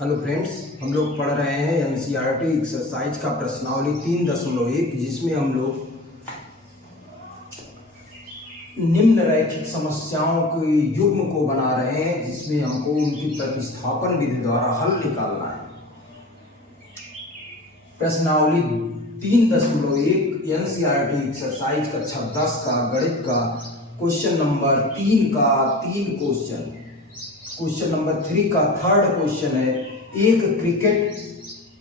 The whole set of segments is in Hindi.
हेलो फ्रेंड्स, हम लोग पढ़ रहे हैं एनसीईआरटी एक्सरसाइज का प्रश्नावली 3.1 जिसमें हम लोग निम्न रैखिक समस्याओं के युग्म को बना रहे हैं, जिसमें हमको उनकी प्रतिस्थापन विधि द्वारा हल निकालना है। प्रश्नावली 3.1 एनसीईआरटी एक्सरसाइज कक्षा 10 का गणित का क्वेश्चन नंबर 3 का 3 क्वेश्चन नंबर 3 का थर्ड क्वेश्चन है। एक क्रिकेट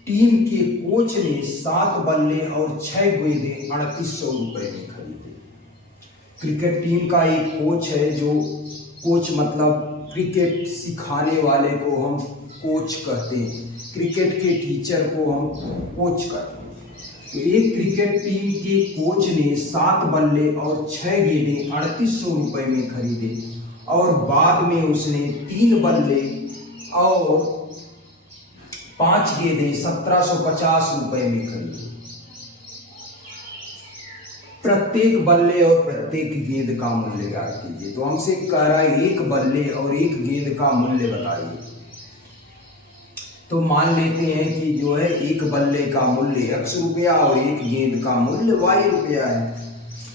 टीम के कोच ने 7 बल्ले और 6 गेंदें 3800 रुपए में खरीदे। क्रिकेट टीम का एक कोच है, जो कोच मतलब क्रिकेट सिखाने वाले को हम कोच कहते हैं, क्रिकेट के टीचर को हम कोच कहते हैं। तो एक क्रिकेट टीम के कोच ने 7 बल्ले और 6 गेंदें 3800 रुपए में खरीदे और बाद में उसने 3 बल्ले और 5 गेंदें 1750 रुपए में खरीदी। प्रत्येक बल्ले और प्रत्येक गेंद का मूल्य ज्ञात कीजिए। तो हमसे कह रहा है एक बल्ले और एक गेंद का मूल्य बताइए। तो मान लेते हैं कि जो है एक बल्ले का मूल्य x रुपया और एक गेंद का मूल्य y रुपया है।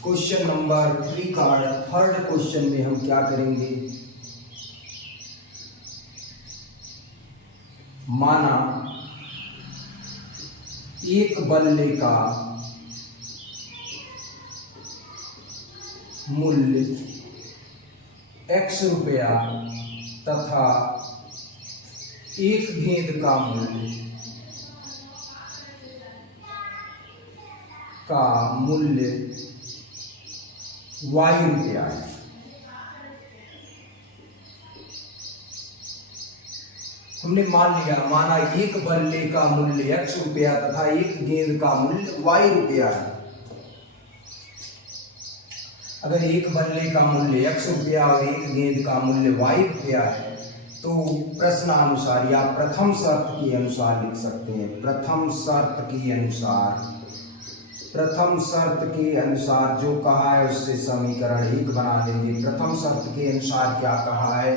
क्वेश्चन नंबर 3 का थर्ड क्वेश्चन में हम क्या करेंगे, माना एक बल्ले का मूल्य x रुपया तथा एक गेंद का मूल्य y रुपया है। हमने माना एक बल्ले का मूल्य x रुपया तथा एक गेंद का मूल्य y रुपया है। अगर एक बल्ले का मूल्य x रुपया और एक गेंद का मूल्य y रुपया है, तो प्रश्नानुसार या प्रथम शर्त के अनुसार लिख सकते हैं। प्रथम शर्त के अनुसार जो कहा है उससे समीकरण 1 बना देंगे। प्रथम शर्त के अनुसार क्या कहा है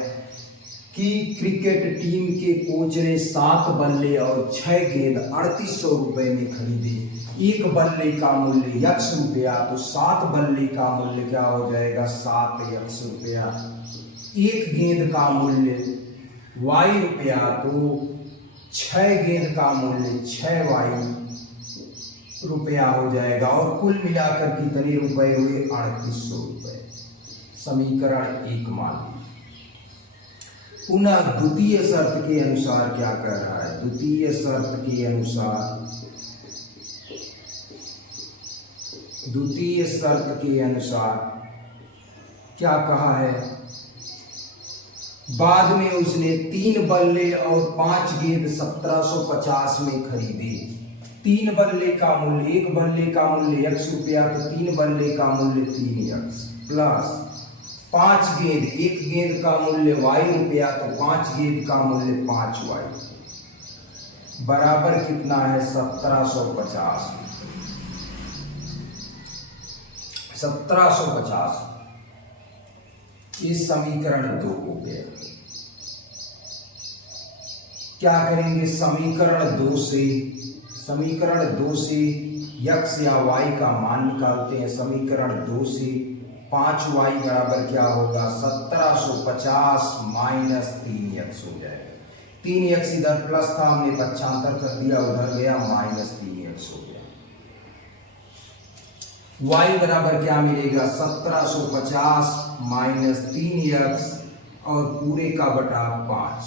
कि क्रिकेट टीम के कोच ने 7 बल्ले और 6 गेंद 3800 रुपए में खरीदे। एक बल्ले का मूल्य x रुपया, तो 7 बल्ले का मूल्य क्या हो जाएगा 7x रुपया। एक गेंद का मूल्य y रुपया, तो 6 गेंद का मूल्य 6y रुपया हो जाएगा और कुल मिलाकर कितने रुपए हुए 3800 रुपए। समीकरण 1 मान। पुनः द्वितीय शर्त के अनुसार क्या कह रहा है, द्वितीय शर्त के अनुसार क्या कहा है, बाद में उसने 3 बल्ले और 5 गेंद 1750 में खरीदे। 3 बल्ले का मूल्य, एक बल्ले का मूल्य x रुपया, तो 3 बल्ले का मूल्य 3x प्लस 5 गेंद, एक गेंद का मूल्य y रुपया, तो 5 गेंद का मूल्य 5y बराबर कितना है 1750। 1750 इस समीकरण 2 हो गया। क्या करेंगे, समीकरण 2 से x या y का मान निकालते हैं। समीकरण 2 से 5y बराबर क्या होगा 1750 माइनस 3x हो जाएगा। 3x इधर प्लस था, हमने पक्षांतर कर दिया, उधर गया माइनस 3x हो गया। y बराबर क्या मिलेगा 1750 माइनस 3x और पूरे का बटा 5।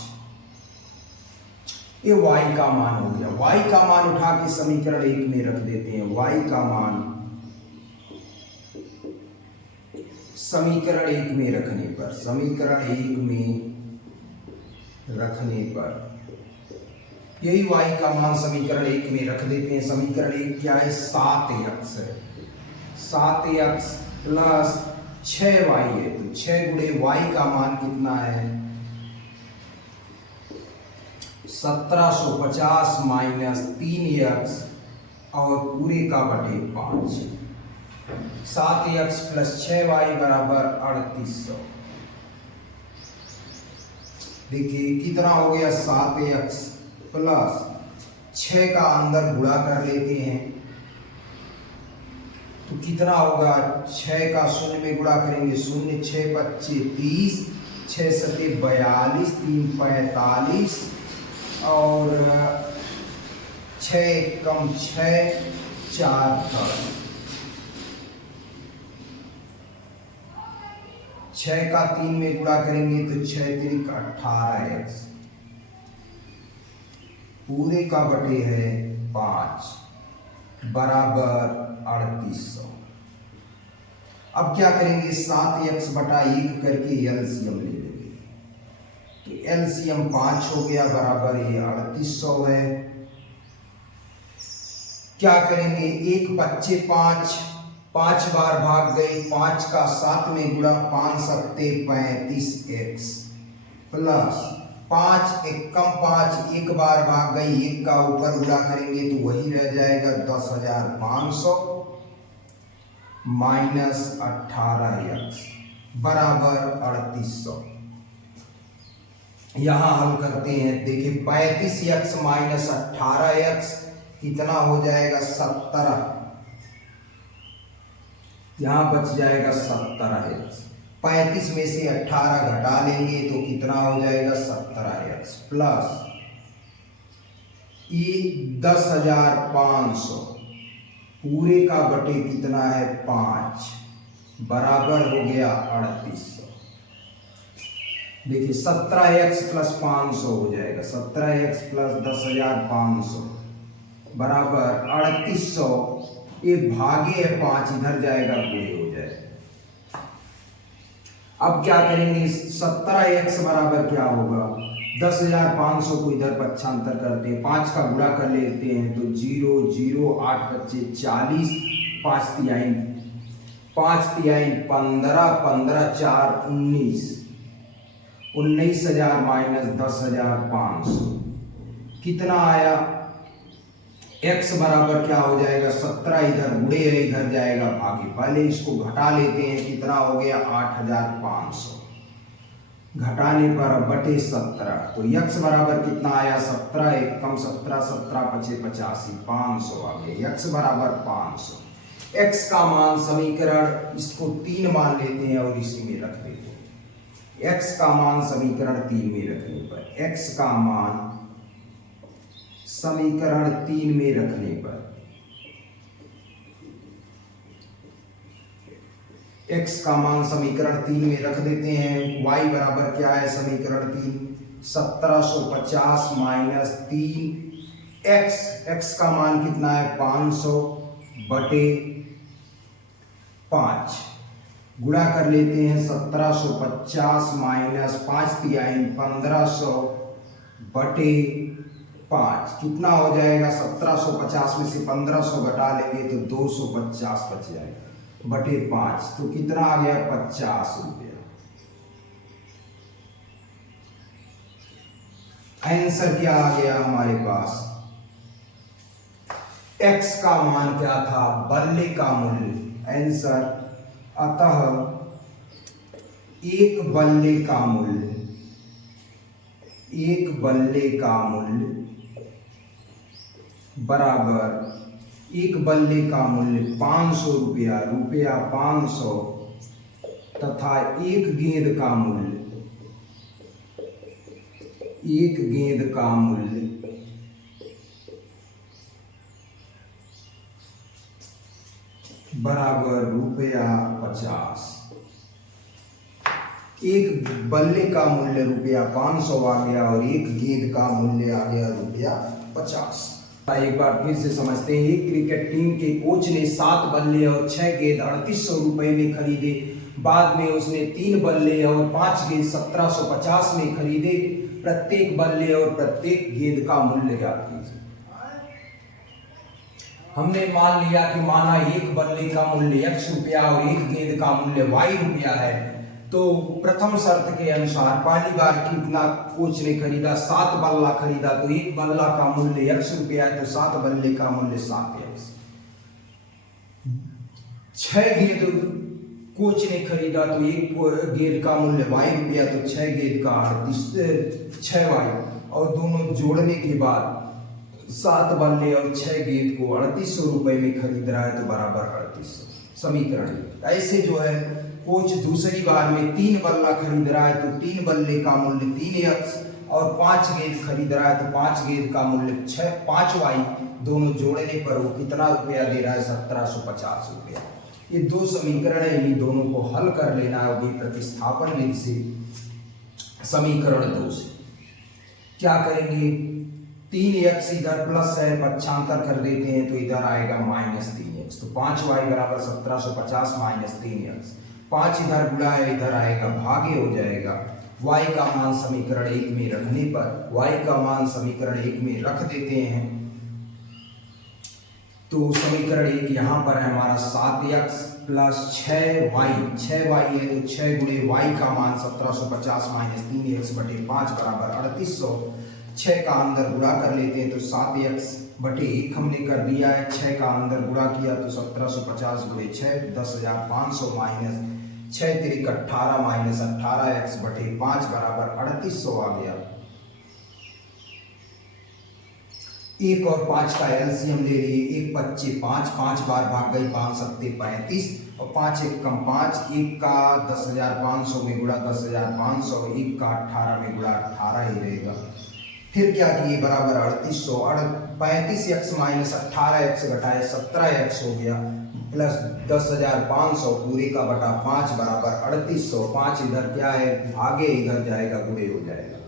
ये y का मान हो गया। y का मान उठा के समीकरण 1 में रख देते हैं। y का मान समीकरण 1 में रखने पर यही y का मान समीकरण 1 में रख देते हैं। समीकरण 1 क्या है 7x है, 7x प्लस 6y है, तो 6 गुणे y का मान कितना है 1750 माइनस 3x और पूरे का बटे 5। 7x प्लस 6y बराबर 3800। देखिए कितना हो गया 7x प्लस 6 का अंदर गुणा कर लेते हैं तो कितना होगा, 6 का शून्य में गुणा करेंगे, शून्य 6 25 30, 6 सते 42, 3 45 और 6 कम 6 4 30, 6 का 3 में गुणा करेंगे तो 6 3 18x पूरे का बटे है 5 बराबर 3800। अब क्या करेंगे, 7x बटा 1 करके एलसीएम ले लेंगे तो एलसीएम 5 हो गया बराबर ये 3800 है। क्या करेंगे, 1 बच्चे 5 बार भाग गए, 5 का 7 में गुणा, 5 सत्ते 35x प्लस 5 1 कम 5 एक बार भाग गई, 1 का ऊपर गुणा करेंगे तो वही रह जाएगा 10,500 माइनस 18x बराबर 3800। यहां हल करते हैं, देखिए 35x माइनस 18x कितना हो जाएगा 17, यहां बच जाएगा 17x, 35 में से 18 घटा लेंगे तो कितना हो जाएगा 17x प्लस ये 10,500 पूरे का बटे कितना है 5 बराबर हो गया 3800। देखिए 17x प्लस 500 हो जाएगा, 17x प्लस 10,500 बराबर 3800, ये भागे है 5 इधर जाएगा पूरे हो जाएगा। अब क्या करेंगे, 17x बराबर क्या होगा, 10,500 को इधर पक्षांतर करते हैं, 5 का गुणा कर लेते हैं तो 0 0 8 बच्चे 40, 5 तिहाई 15, 15 4 19, 19,000 माइनस 10,500 कितना आया, x बराबर क्या हो जाएगा 17, इधर गुणे है इधर जाएगा भागे, पहले इसको घटा लेते हैं, कितना हो गया 8,500 घटाने पर बटे 17 तो x बराबर कितना आया 17, 1 कम 17 17 पचे 85 500 आ गया, x बराबर 500। x का मान समीकरण इसको 3 मान लेते हैं और इसी में रख देते हैं, x का मान समीकरण 3 में रखने पर, x का मान समीकरण 3 में रखने पर x का मान समीकरण 3 में रख देते हैं, y बराबर क्या है समीकरण 3 1750 माइनस 3 x का मान कितना है 500 बटे 5 गुणा कर लेते हैं, 1750 माइनस 5 तिहाई 1500 बटे 5 कितना हो जाएगा, 1750 में से 1500 घटा लेंगे तो 250 बच जाएगा बटे 5 तो कितना आ गया 50 रुपया। आंसर क्या आ गया हमारे पास, x का मान क्या था, बल्ले का मूल्य, आंसर अतः एक बल्ले का मूल्य बराबर एक बल्ले का मूल्य 500 रुपया, रुपया 500 तथा एक गेंद का मूल्य बराबर रुपया 50। एक बल्ले का मूल्य रुपया 500 आ गया और एक गेंद का मूल्य आ गया रुपया 50। एक बार फिर से समझते हैं, एक क्रिकेट टीम के कोच ने 7 बल्ले और 6 गेंद 3800 रुपए में खरीदे, बाद में उसने 3 बल्ले और 5 गेंद 1750 में खरीदे, प्रत्येक बल्ले और प्रत्येक गेंद का मूल्य ज्ञात कीजिए। हमने मान लिया कि माना एक बल्ले का मूल्य x रुपया और एक गेंद का मूल्य y रुपया है, तो प्रथम शर्त के अनुसार पहली बार कितना कोच ने खरीदा, 7 बल्ला खरीदा, तो एक बल्ला का मूल्य x रुपया है तो 7 बल्ले का मूल्य 7x। 6 गेंद कोच ने खरीदा तो एक गेंद का मूल्य y रुपया तो 6 गेंद का 6y, और दोनों जोड़ने के बाद 7 बल्ले और 6 गेंद को 3800 रुपए में खरीद रहा है तो बराबर 3800। समीकरण ऐसे जो है कोच दूसरी बार में 3 बल्ला खरीद रहा है तो 3 बल्ले का मूल्य 3x और 5 गेंद खरीद रहा है तो 5 गेंद का मूल्य 5y, दोनों जोड़ने पर वो कितना रुपया दे रहा है 1750 रुपया। ये दो समीकरण है, इन्हीं दोनों को हल कर लेना है अभी प्रतिस्थापन विधि से। समीकरण 2 से क्या करेंगे, 3x इधर प्लस है, पक्षांतर कर देते हैं तो इधर आएगा -3x, तो 5y बराबर 1750 - 3x, 5 इधर गुणा है इधर आएगा भागे हो जाएगा। y का मान समीकरण 1 में रखने पर y का मान समीकरण 1 में रख देते हैं तो समीकरण 1 यहाँ पर है हमारा 7x प्लस 6y, 6y है तो 6 गुणे y का मान 1750 - 3x बटे 5 बराबर 3800। 6 का अंदर गुणा कर लेते हैं तो 7x बटे 1 हमने कर दिया है, 6 का अंदर गुणा किया तो 1750 गुणे 6 10500 माइनस 6 तिरिक 18 माइनस 18x बटे 5 बराबर 3800 आ गया। 1 और 5 का एलसीएम ले लिए, 1 25 5, 5 बार भाग गई 5 सत्ते 35 और 5 1 कम 5, 1 का 10,500 में गुणा 10,500, 1 का 18 में गुणा 18 ही रहेगा। फिर क्या किए बराबर 3800, 35x माइनस 18x घटाए 17x हो गया प्लस 10,500 पूरे का बटा 5 बराबर 3800। 5 इधर क्या है भागे इधर जाएगा गुणे हो जाएगा।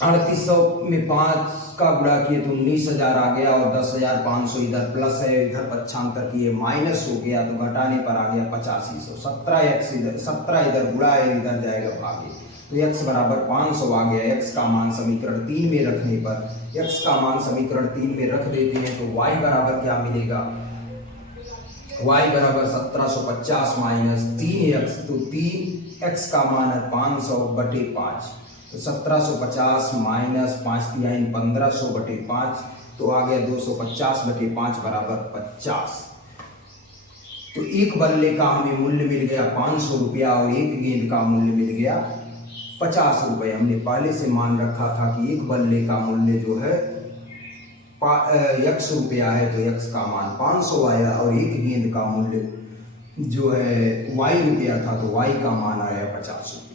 3800 में 5 का गुणा किए तो 19,000 आ गया और 10,500 इधर प्लस है, इधर पक्षांतर किए माइनस हो गया तो घटाने पर आ गया 8500। 17 इधर गुणा है इधर जाएगा भागे तो x बराबर 500 आ गया। x का मान समीकरण 3 में रखने पर x का मान समीकरण 3 में रख देते हैं तो y बराबर क्या मिलेगा, y बराबर 1750 माइनस 3x, तो 3x का मान है 500 बटे 5 तो 1750 माइनस 5 तिहाई 1500 बटे 5 तो आ गया 250 बटे 5 बराबर 50। तो एक बल्ले का हमें मूल्य मिल गया 500 रुपया और एक गेंद का मूल्य मिल गया 50 रुपये। हमने पहले से मान रखा था कि एक बल्ले का मूल्य जो है x रुपया है तो x का मान 500 आया और एक गेंद का मूल्य जो है y रुपया था तो y का मान आया 50 रुपया।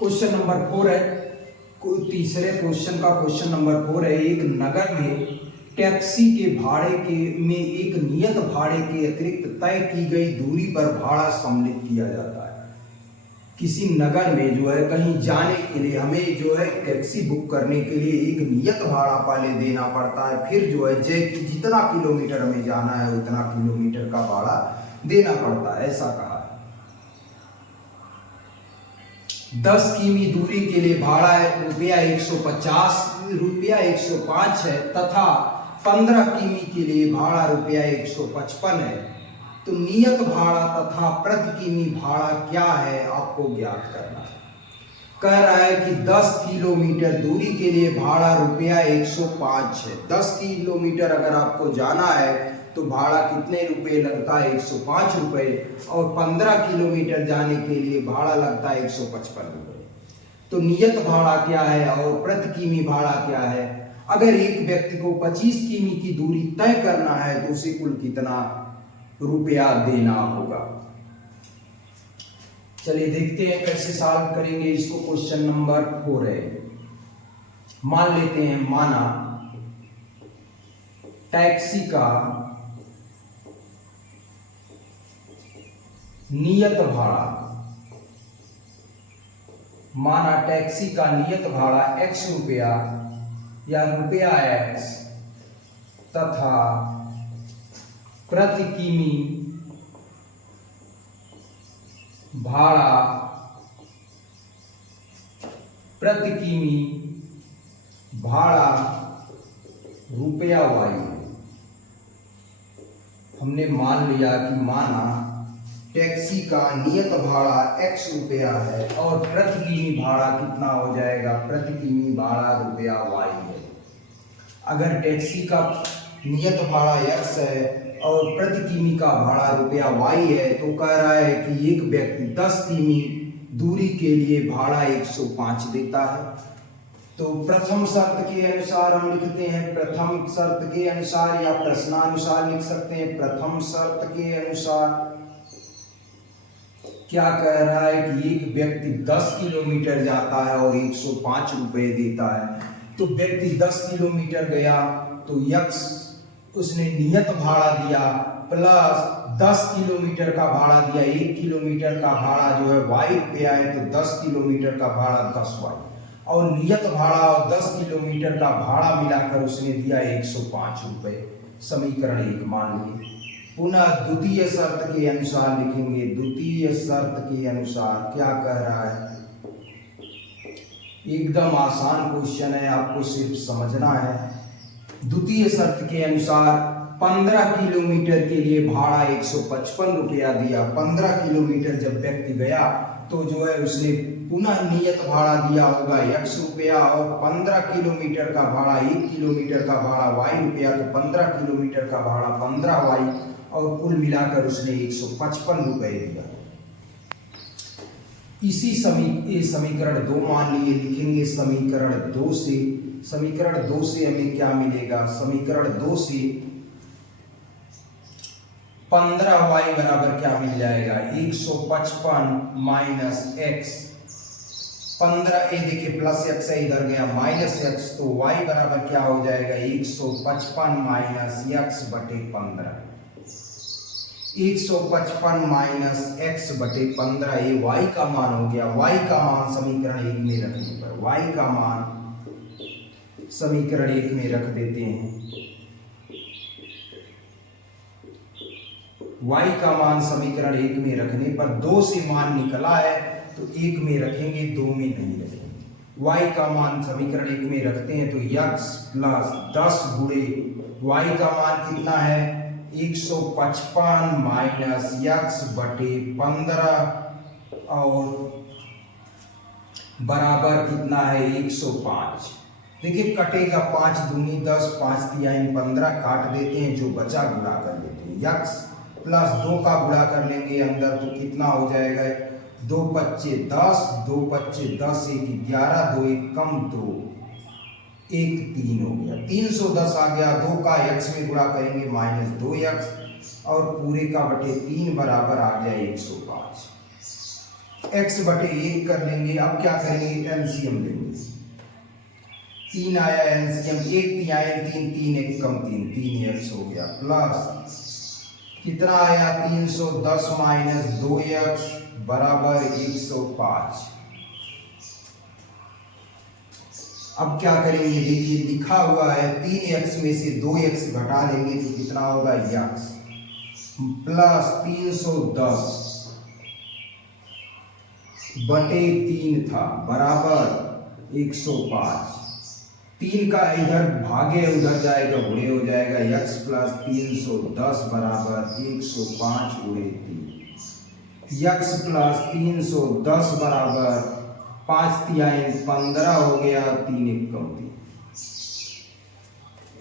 क्वेश्चन नंबर 4 है, तीसरे क्वेश्चन का क्वेश्चन नंबर 4 है। एक नगर में टैक्सी के भाड़े के में एक नियत भाड़े के अतिरिक्त तय की गई दूरी पर भाड़ा सम्मिलित किया जाता है। किसी नगर में जो है कहीं जाने के लिए हमें जो है टैक्सी बुक करने के लिए एक नियत भाड़ा पहले देना पड़ता है, फिर जो है जितना किलोमीटर हमें जाना है उतना किलोमीटर का भाड़ा देना पड़ता है। ऐसा कहा 10 किमी दूरी के लिए भाड़ा है रुपया 150, रुपया 105 है तथा 15 किमी के लिए भाड़ा रुपया 155 है। तो नियत भाड़ा तथा प्रति किमी भाड़ा क्या है आपको ज्ञात करना है। कह रहा है कि 10 किलोमीटर दूरी के लिए भाड़ा रुपया 105 है। 10 किलोमीटर अगर आपको जाना है तो भाड़ा कितने रुपए लगता है 105 रुपए और 15 किलोमीटर जाने के लिए भाड़ा लगता है 155 रुपए। तो नियत भाड़ा क्या है और प्रति किमी भाड़ा क्या है। अगर एक व्यक्ति को 25 किमी की दूरी तय करना है तो उसे कुल कितना रुपया देना होगा। चलिए देखते हैं कैसे सॉल्व करेंगे इसको। क्वेश्चन नंबर 4 है, मान लेते हैं माना टैक्सी का नियत भाड़ा, माना टैक्सी का नियत भाड़ा x रुपया या रुपया x तथा प्रति किमी भाड़ा रुपया y। हमने मान लिया कि माना टैक्सी का नियत भाड़ा x रुपया है और प्रति किमी भाड़ा कितना हो जाएगा, प्रति किमी भाड़ा रुपया y है। अगर टैक्सी का नियत भाड़ा x है और प्रति किमी का भाड़ा रुपया y है, तो कह रहा है कि एक व्यक्ति 10 किमी दूरी के लिए भाड़ा 105 देता है। तो प्रथम शर्त के अनुसार हम लिखते हैं, प्रथम शर्त के अनुसार या प्रश्नानुसार लिख सकते हैं। प्रथम शर्त के अनुसार क्या कह रहा है कि एक व्यक्ति 10 किलोमीटर जाता है और 105 रुपए देता है। तो व्यक्ति 10 किलोमीटर गया तो यक्स उसने नियत भाड़ा दिया प्लस 10 किलोमीटर का भाड़ा दिया, 1 किलोमीटर का भाड़ा जो है y रुपया है, तो 10 किलोमीटर का भाड़ा 10y और नियत भाड़ा और 10 किलोमीटर का भाड़ा मिलाकर उसने दिया 105 रुपए। समीकरण 1 मान लिए। पुनः द्वितीय शर्त के अनुसार लिखेंगे। द्वितीय शर्त के अनुसार क्या कह रहा है, एकदम आसान क्वेश्चन है, आपको सिर्फ समझना है। द्वितीय शर्त के अनुसार 15 किलोमीटर के लिए भाड़ा 155 रुपया दिया। 15 किलोमीटर जब व्यक्ति गया तो जो है उसने पुनः नियत भाड़ा दिया होगा x रुपया और 15 किलोमीटर का भाड़ा, 1 किलोमीटर का भाड़ा y रुपया, तो 15 किलोमीटर का भाड़ा 15y और कुल मिलाकर उसने 155 रुपए दिया। इसी समीकरण 2 मान लिए। लिखेंगे समीकरण 2 से, समीकरण 2 से हमें क्या मिलेगा, समीकरण 2 से 15y बराबर क्या मिल जाएगा, 155 माइनस x। 15 ये देखिए प्लस x है, इधर गया माइनस x, तो y बराबर क्या हो जाएगा, 155 माइनस x बटे 15। 155 माइनस x बटे 15 ये y का मान हो गया। y का मान समीकरण 1 में रखने पर, y का मान समीकरण 1 में रख देते हैं। y का मान समीकरण 1 में रखने पर 2 से मान निकला है तो 1 में रखेंगे, 2 में नहीं रखेंगे। y का मान समीकरण 1 में रखते हैं तो x प्लस 10 गुणे y का मान कितना है, 155 माइनस x बटे 15 और बराबर कितना है 105। देखिए कटेगा 5 दूनी 10, 5 तिहाई 15, काट देते हैं, जो बचा गुणा कर लेते हैं। x प्लस 2 का गुणा कर लेंगे अंदर तो कितना हो जाएगा, 2 पच्चे 10, 2 पच्चे 10, 1 11, 2 1 कम 2, 1 3 हो गया, 310 आ गया। 2 का x में गुणा करेंगे माइनस 2x और पूरे का बटे 3 बराबर आ गया 105। x बटे 1 कर लेंगे। अब क्या करेंगे, एलसीएम लेंगे। 3 आया एलसीएम, 1 तिहाई 3, 3 1 कम 3, 3x हो गया प्लस कितना आया 310 माइनस 2x बराबर 105। अब क्या करेंगे, देखिए लिखा हुआ है 3x में से 2x घटा देंगे तो कितना होगा x प्लस 310 बटे 3 था बराबर 105। 3 का इधर भागे उधर जाएगा, गुणे हो जाएगा, x प्लस 310 बराबर 105 गुणे 3। x प्लस 310 बराबर 5 तिहाई 15 हो गया, 3 1 कम 3।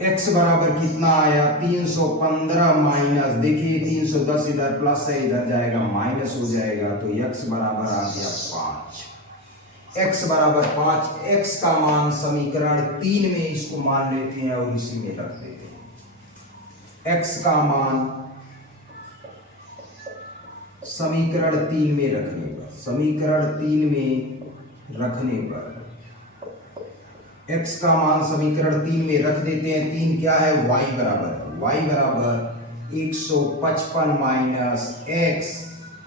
x बराबर कितना आया 315 माइनस, देखिए 310 इधर प्लस है, इधर जाएगा माइनस हो जाएगा, तो x बराबर आ गया 5। x बराबर 5, x का मान समीकरण 3 में इसको मान लेते हैं और इसी में रख देते हैं। x का मान समीकरण 3 में रखने पर, समीकरण 3 में रखने पर x का मान समीकरण 3 में रख देते हैं। 3 क्या है, y बराबर 155 माइनस x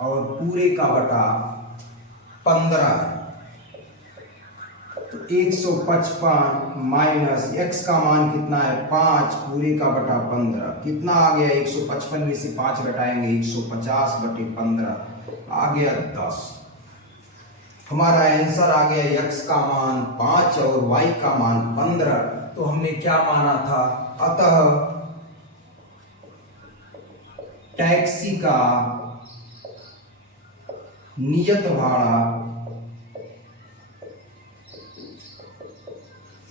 और पूरे का बटा 15 है, तो 155 माइनस x का मान कितना है 5 पूरे का बटा 15, कितना आ गया 155 में से 5 घटाएंगे 150 बटे 15 आ गया 10। हमारा आंसर आ गया x का मान 5 और y का मान 15। तो हमने क्या माना था, अतः टैक्सी का नियत भाड़ा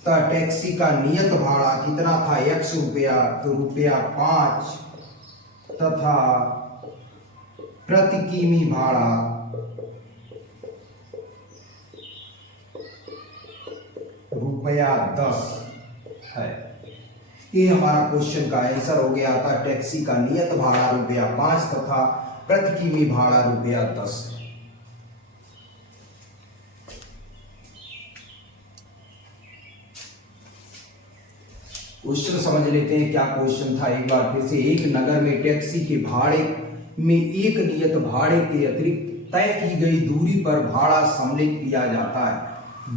टैक्सी का नियत भाड़ा कितना था x रुपया, तो रुपया 5 तथा प्रति किमी भाड़ा रुपया 10 है। ये हमारा क्वेश्चन का आंसर हो गया था। टैक्सी का नियत भाड़ा रुपया 5 तथा प्रति किमी भाड़ा रुपया 10। क्वेश्चन समझ लेते हैं क्या क्वेश्चन था एक बार फिर से। एक नगर में टैक्सी के भाड़े में एक नियत भाड़े के अतिरिक्त तय की गई दूरी पर भाड़ा सम्मिलित किया जाता है।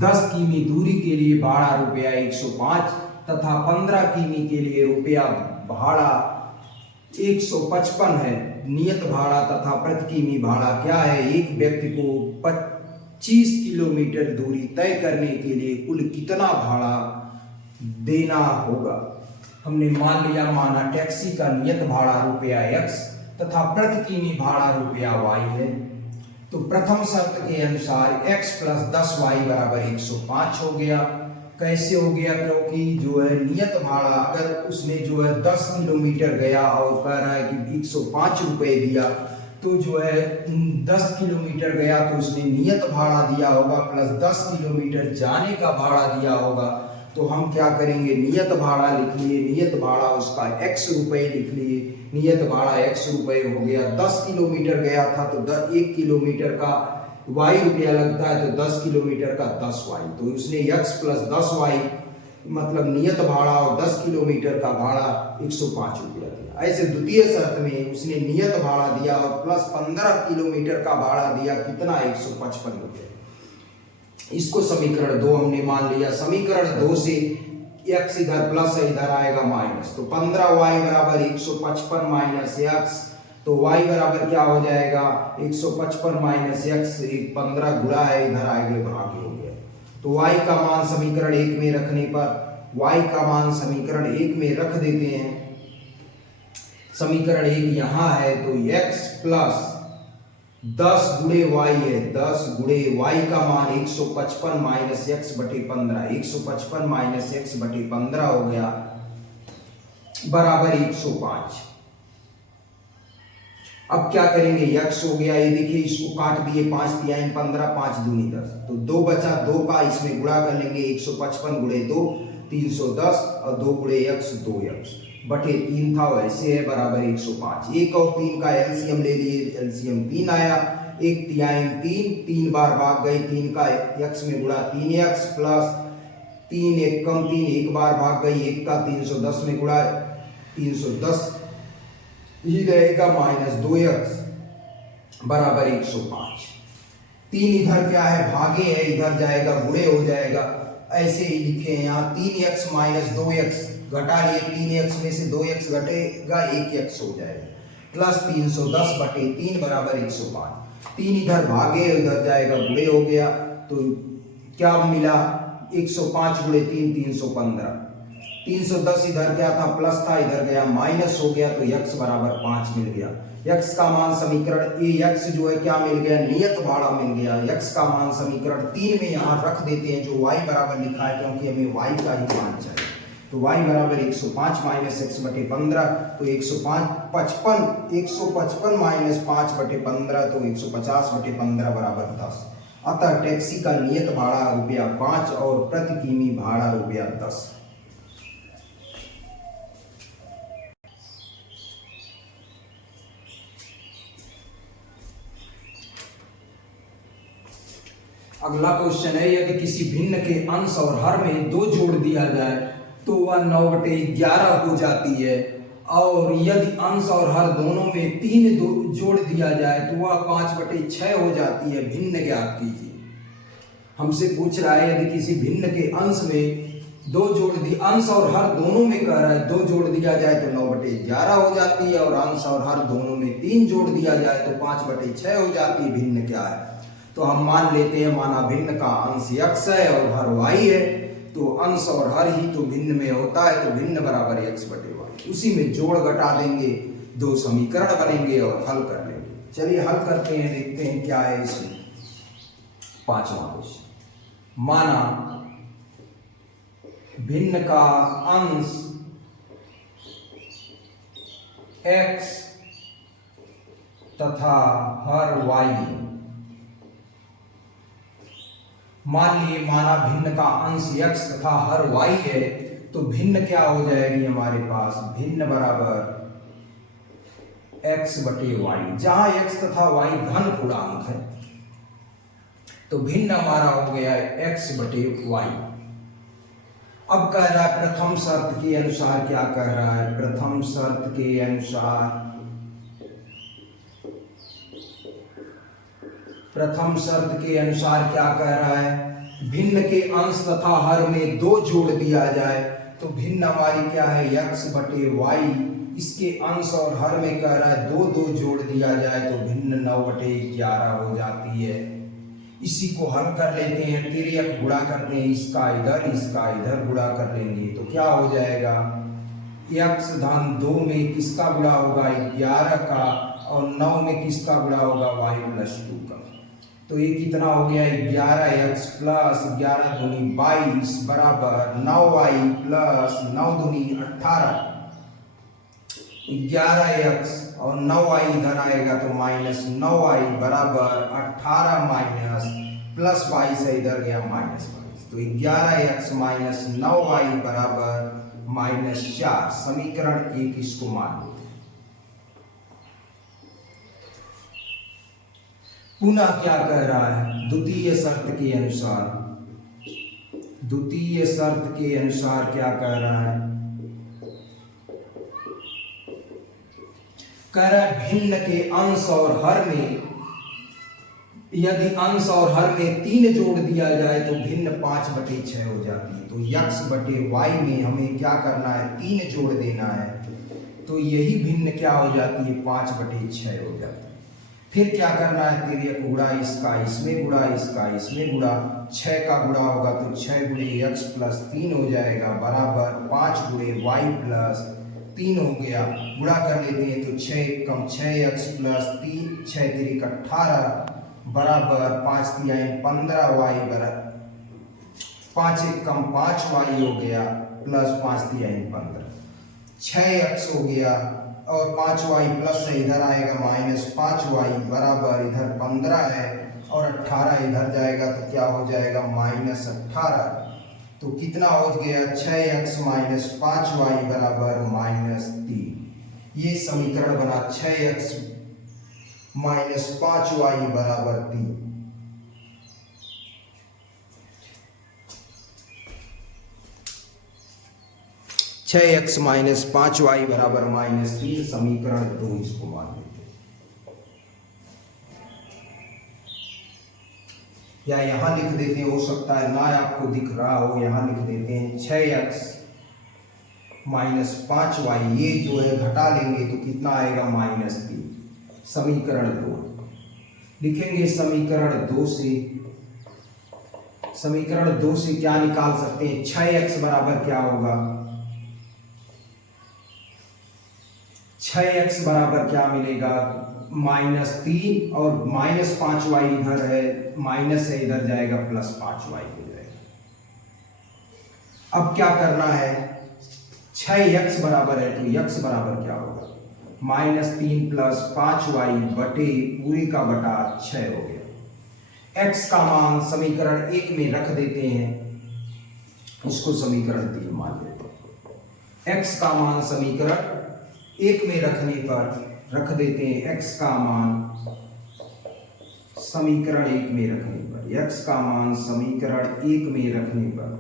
10 किमी दूरी के लिए भाड़ा रुपया 105 तथा 15 किमी के लिए रुपया भाड़ा 155 है। नियत भाड़ा तथा प्रति किमी भाड़ा क्या है? एक व्यक्ति को 25 किलोमीटर दूरी तय करने के लिए कुल कितना भाड़ा देना होगा? हमने मान लिया, माना टैक्सी का नियत भाड़ा रुपया x तथा प्रति किमी भाड़ा रुपया y है। तो प्रथम शर्त के अनुसार x प्लस 10y बराबर 105 हो गया। कैसे हो गया? क्योंकि जो है नियत भाड़ा, अगर उसने जो है 10 किलोमीटर गया और कह रहा है कि 105 रुपए दिया, तो जो है 10 किलोमीटर गया तो उसने नियत भाड़ा दिया होगा प्लस 10 किलोमीटर जाने का भाड़ा दिया होगा। तो हम क्या करेंगे, नियत भाड़ा लिख लिए, नियत भाड़ा उसका x रुपए लिख लिए, नियत भाड़ा x रुपए हो गया। 10 किलोमीटर गया था तो 1 किलोमीटर का y रुपया लगता है, तो 10 किलोमीटर का 10y, तो उसने x प्लस 10y मतलब नियत भाड़ा और 10 किलोमीटर का भाड़ा 105 रुपया दिया। ऐसे द्वितीय शर्त में उसने नियत भाड़ा दिया और प्लस 15 किलोमीटर का भाड़ा दिया, कितना? 155 रुपये। इसको समीकरण 2 हमने मान लिया। समीकरण 2 से x इधर प्लस है, इधर आएगा माइनस, तो 15y बराबर 155 माइनस x, तो y बराबर क्या हो जाएगा? 155 माइनस x, 15 गुणा है, इधर आएगा भाग हो गया। तो y का मान समीकरण 1 में रखने पर, y का मान समीकरण 1 में रख देते हैं। समीकरण 1 यहाँ है तो x प्लस 10 गुणे y है, 10 गुणे y का मान 155 माइनस x बटे 15, 155 माइनस x बटे 15 हो गया बराबर 105। अब क्या करेंगे, x हो गया, ये देखिए इसको काट दिए, 5 तिहाई 15, 5 दूनी 10, तो 2 बचा, 2 का इसमें गुणा कर लेंगे, 155 गुणे 2 310 और 2 गुणे x 2x बटे 3 था, वैसे है बराबर 105। 1 और 3 का एलसीएम ले लिए, एलसीएम 3 आया, 1 तिहाई 3, 3 बार भाग गए, 3 का x में गुणा 3x प्लस 3 1 कम 3, 1 बार भाग गई, 1 का 310 में गुणा 310 ही रहेगा माइनस 2x बराबर 105। 3 इधर क्या है, भागे है, इधर जाएगा गुणे हो जाएगा, ऐसे ही लिखे हैं यहाँ। 3x माइनस 2x घटा लिए, 3x में से 2x घटेगा, 1x हो जाएगा, प्लस 310 बटे 3 बराबर 105। 3 इधर भागे, इधर जाएगा गुणे हो गया, तो क्या मिला? 105 गुणे 3 315, 310 इधर क्या था, प्लस था, इधर गया माइनस हो गया, तो x बराबर 5 मिल गया। x का मान समीकरण x जो है क्या मिल गया, नियत भाड़ा मिल गया। x का मान समीकरण 3 में यहाँ रख देते हैं, जो y बराबर लिखा है, क्योंकि हमें y का ही मान चाहिए। तो y बराबर 105 माइनस x बटे 15, तो 155 माइनस 5 बटे 15, तो 150 बटे 15 बराबर 10। अतः टैक्सी का नियत भाड़ा रुपया 5 और प्रति किमी भाड़ा रुपया 10। अगला क्वेश्चन है, यदि किसी भिन्न के अंश और हर में 2 जोड़ दिया जाए तो वह 9/11 हो जाती है, और यदि अंश और हर दोनों में 3 जोड़ दिया जाए तो वह 5/6 हो जाती है। भिन्न ज्ञात कीजिए। हमसे पूछ रहा है, यदि किसी भिन्न के अंश में 2 जोड़ दिए, अंश और हर दोनों में कह रहा है 2 जोड़ दिया जाए तो 9/11 हो जाती है, और अंश और हर दोनों में 3 जोड़ दिया जाए तो 5/6 हो जाती है। भिन्न क्या है? तो हम मान लेते हैं, माना भिन्न का अंश x है और हर y है, तो अंश और हर ही तो भिन्न में होता है, तो भिन्न बराबर x बटे y। उसी में जोड़ घटा देंगे, 2 समीकरण बनेंगे और हल कर लेंगे। चलिए हल करते हैं, देखते हैं क्या है इसमें। 5वां क्वेश्चन, माना भिन्न का अंश x तथा हर y। मान लिए माना भिन्न का अंश x तथा हर y है, तो भिन्न क्या हो जाएगी हमारे पास, भिन्न बराबर x बटे y। जहां x तथा y धन पूर्णांक है तो भिन्न हमारा हो गया है x बटे y। अब कह रहा है प्रथम शर्त के अनुसार, क्या कह रहा है, प्रथम शर्त के अनुसार, प्रथम शर्त के अनुसार क्या कह रहा है, भिन्न के अंश तथा हर में 2 जोड़ दिया जाए तो भिन्न हमारी क्या है, x बटे y। इसके अंश और हर में कह रहा है 2 जोड़ दिया जाए तो भिन्न 9 बटे 11 हो जाती है। इसी को हल कर लेते हैं, तिर्यक गुणा करते हैं, इसका इधर गुणा कर लेंगे तो क्या हो जाएगा, x धन 2 में किसका गुणा होगा, 11 का, और 9 में किसका गुणा होगा, y प्लस 2 का। तो ये कितना हो गया, 11x प्लस 11 दूनी 22 बराबर 9y प्लस 9 दूनी 18। 11x और 9y इधर आएगा तो माइनस 9y बराबर 18 माइनस प्लस 22 है, इधर गया माइनस 22। तो 11x माइनस 9y बराबर माइनस 4। समीकरण 1 इसको मान लो। पुनः क्या कह रहा है, द्वितीय शर्त के अनुसार, द्वितीय शर्त के अनुसार क्या कह रहा है, कह रहा है भिन्न के अंश और हर में यदि अंश और हर में 3 जोड़ दिया जाए तो भिन्न 5 बटे 6 हो जाती है। तो x बटे y में हमें क्या करना है, 3 जोड़ देना है, तो यही भिन्न क्या हो जाती है, 5 बटे 6 हो जाती है। फिर क्या करना है, तिर्यक गुणा, इसका इसमें गुणा, इसका इसमें गुणा, 6 का गुणा होगा तो 6 गुणे x प्लस 3 हो जाएगा बराबर 5 गुणे y प्लस 3 हो गया। गुणा कर लेते हैं तो 6 कम 6x प्लस 3, 6 3 18 बराबर 5 3 15y बराबर 5 1 कम 5y हो गया प्लस 5 3 15, 6x हो गया और 5y प्लस से इधर आएगा माइनस 5y बराबर इधर 15 है और 18 इधर जाएगा तो क्या हो जाएगा, माइनस 18। तो कितना हो गया, 6x माइनस 5y बराबर माइनस 3। ये समीकरण बना 6x माइनस 5y बराबर 3। छह एक्स माइनस 5y बराबर माइनस 3, समीकरण 2 इसको मान लेते हैं। या यहां लिख देते हैं, हो सकता है ना आपको दिख रहा हो, यहां लिख देते हैं 6x माइनस 5y, ये जो है घटा लेंगे तो कितना आएगा, माइनस 3। समीकरण 2 लिखेंगे। समीकरण 2 से, समीकरण 2 से क्या निकाल सकते हैं, 6x बराबर क्या होगा, 6x बराबर क्या मिलेगा, माइनस 3 और माइनस 5y इधर है, माइनस है इधर जाएगा प्लस 5y हो जाएगा। अब क्या करना है, 6x बराबर है तो x बराबर क्या होगा, माइनस 3 प्लस 5y बटे पूरे का बटा 6 हो गया। x का मान समीकरण 1 में रख देते हैं, उसको समीकरण 3 मान लेते हैं। x का मान समीकरण 1 में रखने पर रख देते हैं, x का मान समीकरण 1 में रखने पर, x का मान समीकरण 1 में रखने पर,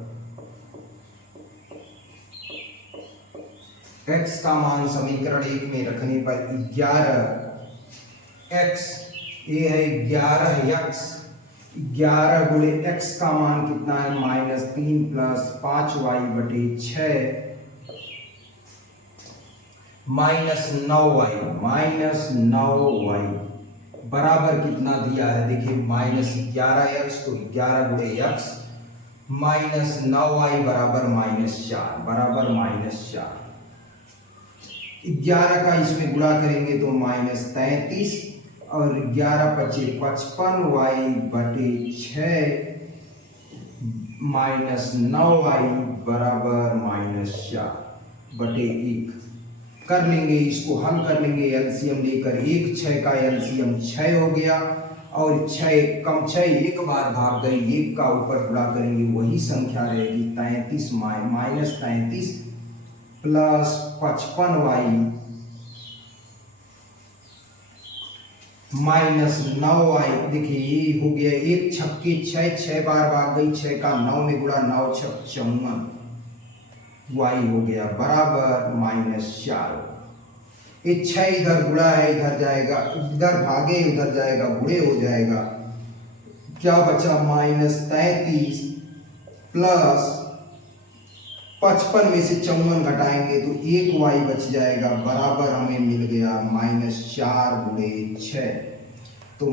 x का मान समीकरण 1 में रखने पर 11x, ये है 11x, 11 गुणे x का मान कितना है, माइनस 3 प्लस 5y बटे 6 माइनस 9y, माइनस 9y बराबर कितना दिया है, देखिए माइनस 11x, तो 11 गुणे x माइनस 9y बराबर माइनस 4, बराबर माइनस 4। 11 का इसमें गुणा करेंगे तो माइनस 33 और 11 × 5 = 55y बटे 6 -9y बराबर -4/1 कर लेंगे। इसको हम कर लेंगे एलसीएम लेकर। 1 6 का एलसीएम 6 हो गया और 6 कम 6 एक बार भाग गई, 1 का ऊपर गुणा करेंगे वही संख्या रहेगी। 33 -33 प्लस 55y -9y। देखिए ये हो गया 1 छक्के 6, 6 बार भाग गई, 6 का 9 में गुणा, 9 छक 54 y हो गया बराबर -4। ये 6 इधर गुणा है, इधर जाएगा, इधर भागे उधर जाएगा, गुणे हो जाएगा। क्या बचा? -33 प्लस 55 में से 54 घटाएंगे तो 1 y बच जाएगा बराबर हमें मिल गया -4 गुणे 6। तो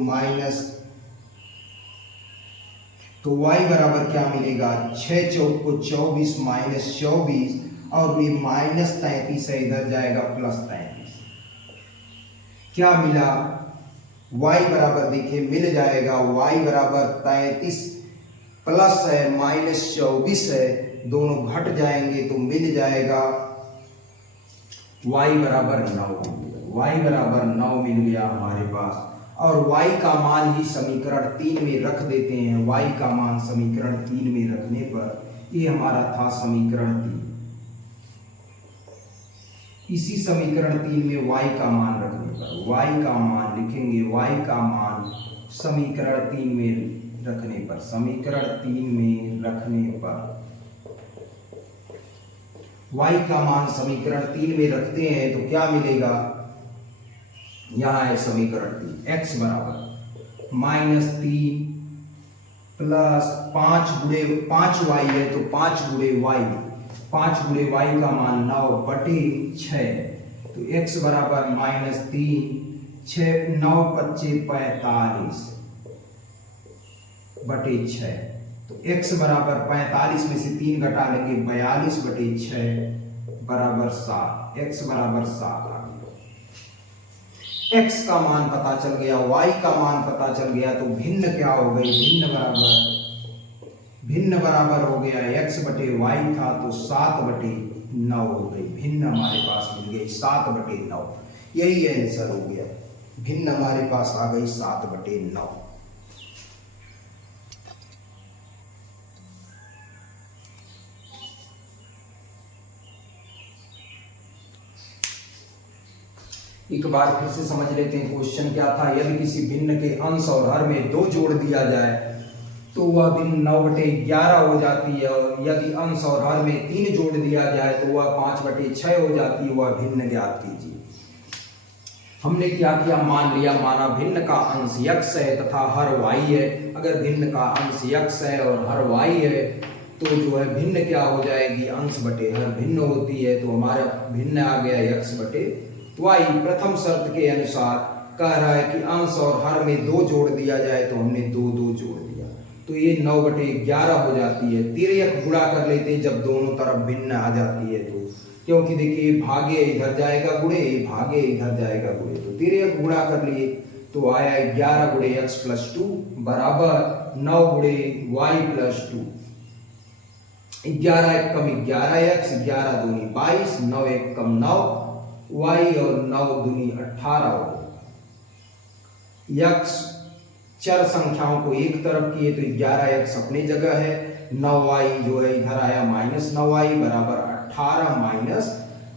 y बराबर क्या मिलेगा? 6 चौक को 24 -24 और ये -33 है, इधर जाएगा +33। क्या मिला? y बराबर देखिए मिल जाएगा, y बराबर 33 प्लस है -24 है, दोनों घट जाएंगे तो मिल जाएगा y बराबर 9। y बराबर 9 मिल गया हमारे पास। और y का मान ही समीकरण 3 में रख देते हैं। y का मान समीकरण 3 में रखने पर ये हमारा था समीकरण 3। इसी समीकरण 3 में y का मान रखने पर y का मान लिखेंगे, y का मान समीकरण 3 में रखने पर, समीकरण 3 में रखने पर y का मान समीकरण 3 में रखते हैं तो क्या मिलेगा? यहाँ है समीकरण 3, x बराबर -3 प्लस 5y है तो 5 गुणे y, 5 गुणे y का मान 9/6, तो x बराबर -3 6 9 25 45/6, तो x बराबर 45 में से 3 घटा लेंगे 42/6 बराबर 7, x बराबर 7 आ गया। x का मान पता चल गया, y का मान पता चल गया, तो भिन्न क्या हो गई? भिन्न बराबर हो गया x/y था तो 7/9 हो गई। भिन्न हमारे पास मिल गई 7/9, यही आंसर हो गया। भिन्न हमारे पास आ गई 7/9। एक बार फिर से समझ लेते हैं क्वेश्चन क्या था। यदि किसी भिन्न के अंश और हर में 2 जोड़ दिया जाए तो वह भिन्न 9/11 हो जाती है, और यदि अंश और हर में 3 जोड़ दिया जाए तो वह 5/6 हो जाती है। वह भिन्न ज्ञात कीजिए। हमने क्या किया? माना भिन्न का अंश x है तथा हर y है। अगर भिन्न का अंश x है और हर y है तो जो है भिन्न क्या हो जाएगी? अंश बटे हर भिन्न होती है, तो हमारा भिन्न आ गया x/y। प्रथम शर्त के अनुसार कह रहा है कि अंश और हर में 2 जोड़ दिया जाए, तो हमने 2 जोड़ दिया तो ये 9/11 हो जाती है। तिर्यक गुणा कर लेते जब दोनों तरफ भिन्न आ जाती है तो, क्योंकि देखिए भागे इधर जाएगा गुणे, भागे इधर जाएगा गुणे, तो तिर्यक गुणा कर लिए तो आया 11 गुणे x + 2 बराबर 9 गुणे y + 2। 11 1 कम 11x, 11 दूनी 22, 9 1 कम 9 y और 9 दूनी 18 हो गया। x चर संख्याओं को एक तरफ किए तो 11x अपनी जगह है, 9y जो है इधर आया -9y बराबर 18 माइनस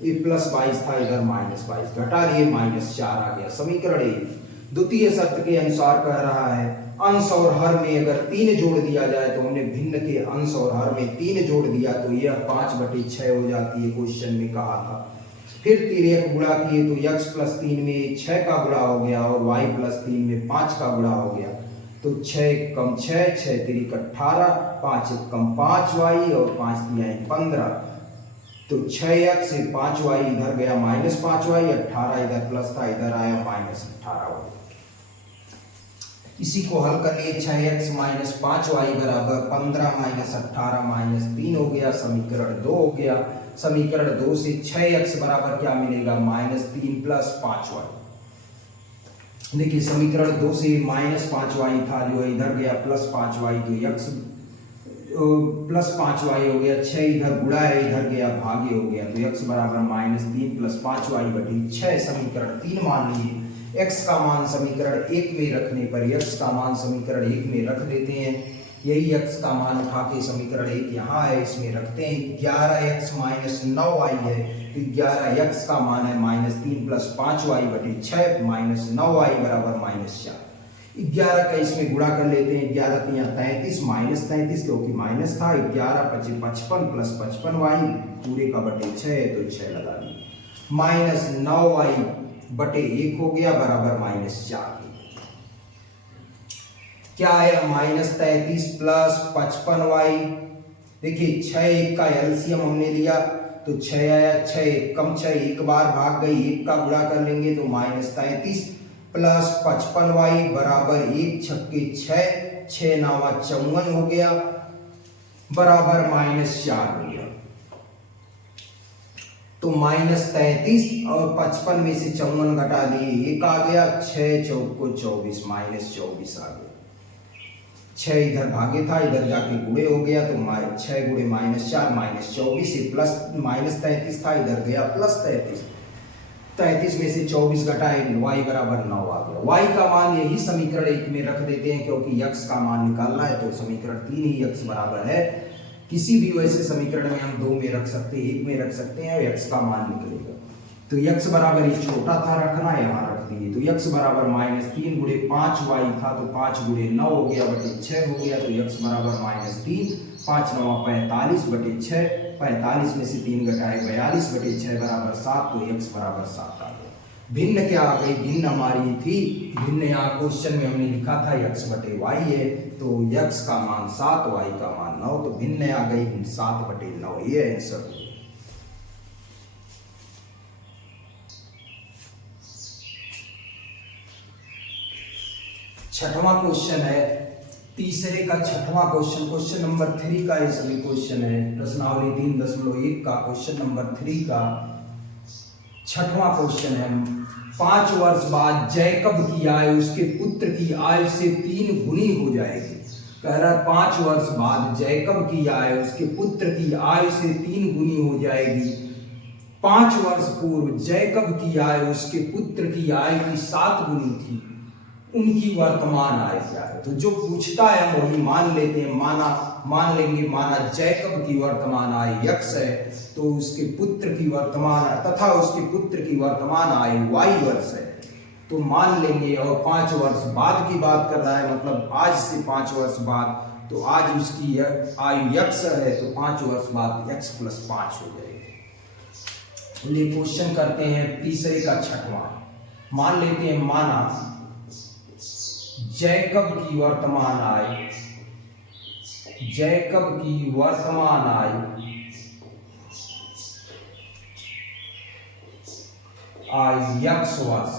ये +22 था, इधर -22 घटा लिए -4 आ गया। समीकरण 1 द्वितीय शर्त के अनुसार कह रहा है अंश और हर में अगर 3 जोड़ दिया जाए, तो हमने भिन्न के अंश और हर में 3 जोड़ दिया तो यह 5/6 हो जाती है, क्वेश्चन में कहा था। फिर तिर्यक गुणा किए तो x + 3 में 6 का गुणा हो गया और y + 3 में 5 का गुणा हो गया, तो 6 कम 6, 6 3 18, 5 1 कम 5y और 5 3 15, तो 6x से 5y इधर गया -5y, 18 इधर प्लस था, इधर आया -18y। इसी को हल कर लिए 6x - 5y बराबर 15 - 18 - 3 हो गया, समीकरण 2 हो गया। समीकरण 2 से 6x बराबर क्या मिलेगा? -3 + 5y। देखिए समीकरण 2 से -5y था जो है इधर गया +5y, तो x प्लस 5y हो गया, 6 इधर गुणा है, इधर गया भागे हो गया, तो x बराबर -3 प्लस 5y बटी 6। समीकरण 3 मान लीजिए। x का मान समीकरण 1 में रखने पर x का मान समीकरण 1 में रख देते हैं। यही x का मान उठा के समीकरण 1 यहाँ है, इसमें रखते हैं। 11x माइनस 9y है, तो 11x का मान है -3 प्लस 5y बटी 6 माइनस 9y बराबर -4। 11 का इसमें गुणा कर लेते हैं। 11 तो यहाँ 33 माइनस 33 क्योंकि माइनस था। 11 × 55 प्लस 55y पूरे का बटे 6 है, तो 6 लगा दी। माइनस 9y बटे 1 हो गया बराबर -4। क्या है -33 प्लस 55y। देखिए 6 1 का एलसीएम हमने लिया तो 6 आया, 6 1 कम 6 एक बार भाग गई, 1 का गुणा कर लेंगे तो -33 प्लस 55y बराबर 1 छक्के 6, 6 9 54 हो गया बराबर -4 हो गया। तो -33 और 55 में से 54 घटा दिए, 1 आ गया, 6 चौको 24 -24 आ गया। 6 इधर भागे था, इधर जाके गुणे हो गया, तो 6 गुणे -4 -24 से प्लस -33 था, इधर गया प्लस 33 में से 24 घटाए, y बराबर 9 आ गया। y का मान यही समीकरण 1 में रख देते हैं क्योंकि x का मान निकालना है, तो समीकरण 3 ही x बराबर है। किसी भी वैसे समीकरण में हम 2 में रख सकते हैं, 1 में रख सकते हैं, x का मान निकलेगा। तो x बराबर ये छोटा था रखना, यहाँ रख दिए। तो x बराबर -3 गुणे 5y था, तो 5 गुणे 9 हो गया बटे 6 हो गया, तो x बराबर -3 5 9 45 बटे 6, 45 में से 3 घटाए 42 बटे 6 बराबर 7, तो x बराबर 7 आ गया। भिन्न क्या आ गई? भिन्न हमारी थी, भिन्न यहाँ क्वेश्चन में हमने लिखा था x बटे y है, तो x का मान 7, y का मान 9, तो भिन्न आ गई 7 बटे 9, ये आंसर। छठवां क्वेश्चन है, तीसरे का छठवां क्वेश्चन, क्वेश्चन नंबर 3 का ये सभी क्वेश्चन है। प्रश्नावली 3.1 का क्वेश्चन नंबर 3 का छठवां क्वेश्चन है। 5 वर्ष बाद जैकब की आयु उसके पुत्र की आयु से 3 गुनी हो जाएगी। कह रहा है 5 वर्ष बाद जैकब की आयु उसके पुत्र की आयु से 3 गुनी हो जाएगी। 5 वर्ष पूर्व जैकब की आयु उसके पुत्र की आयु की 7 गुनी थी। उनकी वर्तमान आय क्या है? तो जो पूछता है हम वही मान लेते हैं। मान लेंगे माना जैकब की वर्तमान आय x है, तो उसके पुत्र की वर्तमान तथा उसके पुत्र की वर्तमान आय y वर्ष है, तो मान लेंगे। और 5 वर्ष बाद की बात कर रहा है, मतलब आज से 5 वर्ष बाद, तो आज उसकी आयु x है, तो 5 वर्ष बाद x + 5 हो जाएगी। लिए क्वेश्चन करते हैं तीसरे का छठवां। मान लेते हैं माना जैकब की वर्तमान आय x वर्ष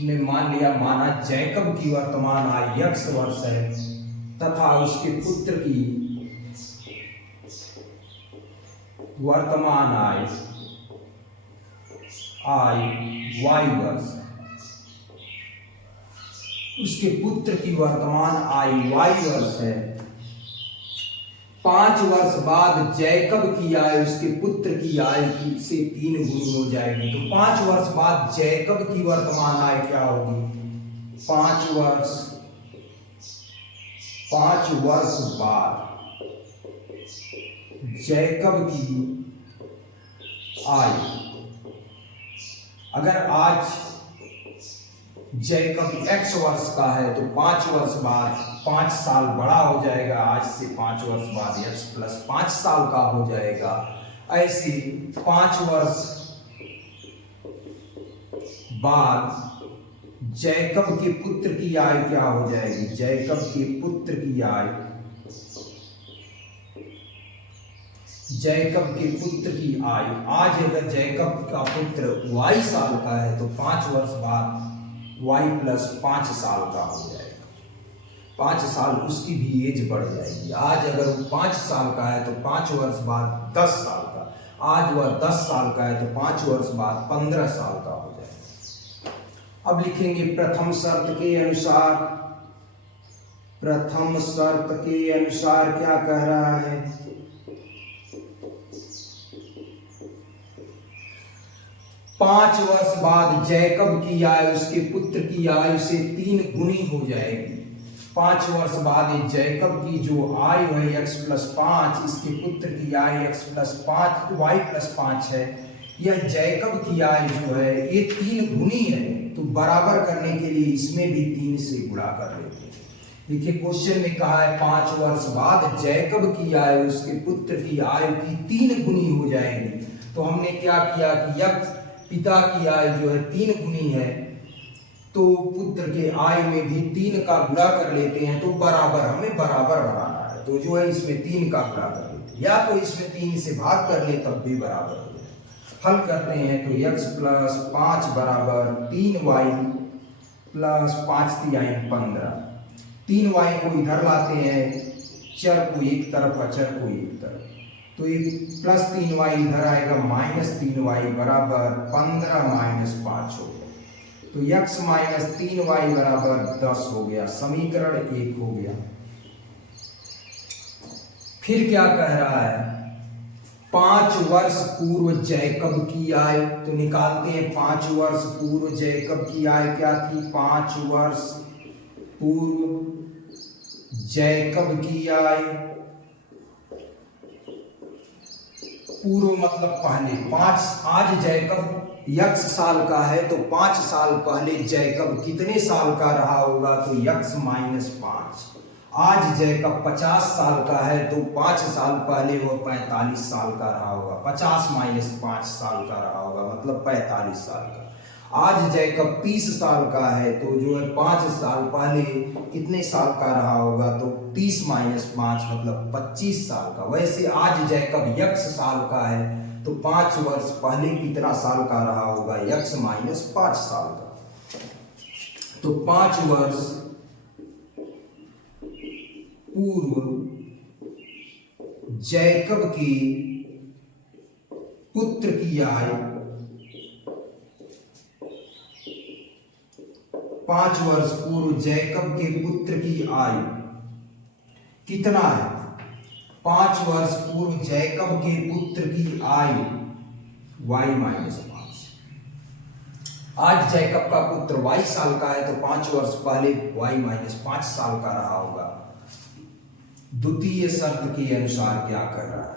ने मान लिया। माना जैकब की वर्तमान आय x वर्ष है तथा उसके पुत्र की वर्तमान आय y वर्ष। उसके पुत्र की वर्तमान आयु y वर्ष है। 5 वर्ष बाद जैकब की आयु उसके पुत्र की आयु से 3 गुनी हो जाएगी। तो 5 वर्ष बाद जैकब की वर्तमान आयु क्या होगी? 5 वर्ष बाद जैकब की आयु, अगर आज जैकब x वर्ष का है तो 5 वर्ष बाद 5 साल बड़ा हो जाएगा। आज से 5 वर्ष बाद x + 5 साल का हो जाएगा। ऐसे 5 वर्ष बाद जैकब के पुत्र की आयु क्या हो जाएगी? जैकब के पुत्र की आयु, आज अगर जैकब का पुत्र y साल का है तो 5 वर्ष बाद y + 5 साल का हो जाएगा। 5 साल उसकी भी एज बढ़ जाएगी। आज अगर वो 5 साल का है तो 5 वर्ष बाद 10 साल का, आज वह 10 साल का है तो 5 वर्ष बाद 15 साल का हो जाएगा। अब लिखेंगे प्रथम शर्त के अनुसार प्रथम शर्त के अनुसार क्या कह रहा है, 5 वर्ष बाद जैकब की आयु उसके पुत्र की आयु से 3 गुनी हो जाएगी। 5 वर्ष बाद ये जैकब की जो आयु है x+5, इसके पुत्र की आयु x+5 y+5 है। यह जैकब की आयु जो है ये 3 गुनी है, तो बराबर करने के लिए इसमें भी 3 से गुणा कर लेते हैं। देखिए क्वेश्चन में कहा है 5 वर्ष बाद जैकब की आयु उसके पुत्र की आयु की 3 गुनी हो जाएगी। तो हमने क्या किया कि यक्ष पिता की आयु जो है 3 गुनी है, तो पुत्र के आयु में भी 3 का गुणा कर लेते हैं, तो बराबर हमें बराबर बनाना है। तो जो है इसमें 3 का गुणा कर लेते हैं, या तो इसमें 3 से भाग कर ले तब भी बराबर हो जाए। हल करते हैं तो x+5 बराबर 3y + 5 × 15। 3y को इधर लाते हैं, चर को एक तरफ अचर को एक तरफ, तो ये +3y इधर आएगा -3y बराबर 15 - 5 हो गया। तो x - 3y बराबर 10 हो गया। समीकरण 1 हो गया। फिर क्या कह रहा है, 5 वर्ष पूर्व जैकब की आयु, तो निकालते हैं 5 वर्ष पूर्व जैकब की आयु क्या थी। 5 वर्ष पूर्व जैकब की आयु, पूर्व मतलब पहले। 5 आज जैकब यक्ष साल का है, तो 5 साल पहले जैकब कितने साल का रहा होगा, तो यक्ष -5। आज जैकब 50 साल का है, तो 5 साल पहले वो 45 साल का रहा होगा। 50 - 5 साल का रहा होगा, मतलब 45 साल का। आज जैकब 30 साल का है, तो जो है 5 साल पहले कितने साल का रहा होगा, तो 30 - 5 मतलब 25 साल का। वैसे आज जैकब यक्ष साल का है, तो 5 वर्ष पहले कितना साल का रहा होगा, यक्ष -5 साल का। तो 5 वर्ष पूर्व जैकब के पुत्र की आयु, 5 वर्ष पूर्व जैकब के पुत्र की आयु कितना है। 5 वर्ष पूर्व जैकब के पुत्र की आयु y-5। आज जैकब का पुत्र y साल का है, तो 5 वर्ष पहले y-5 साल का रहा होगा। द्वितीय शर्त के अनुसार क्या कर रहा है,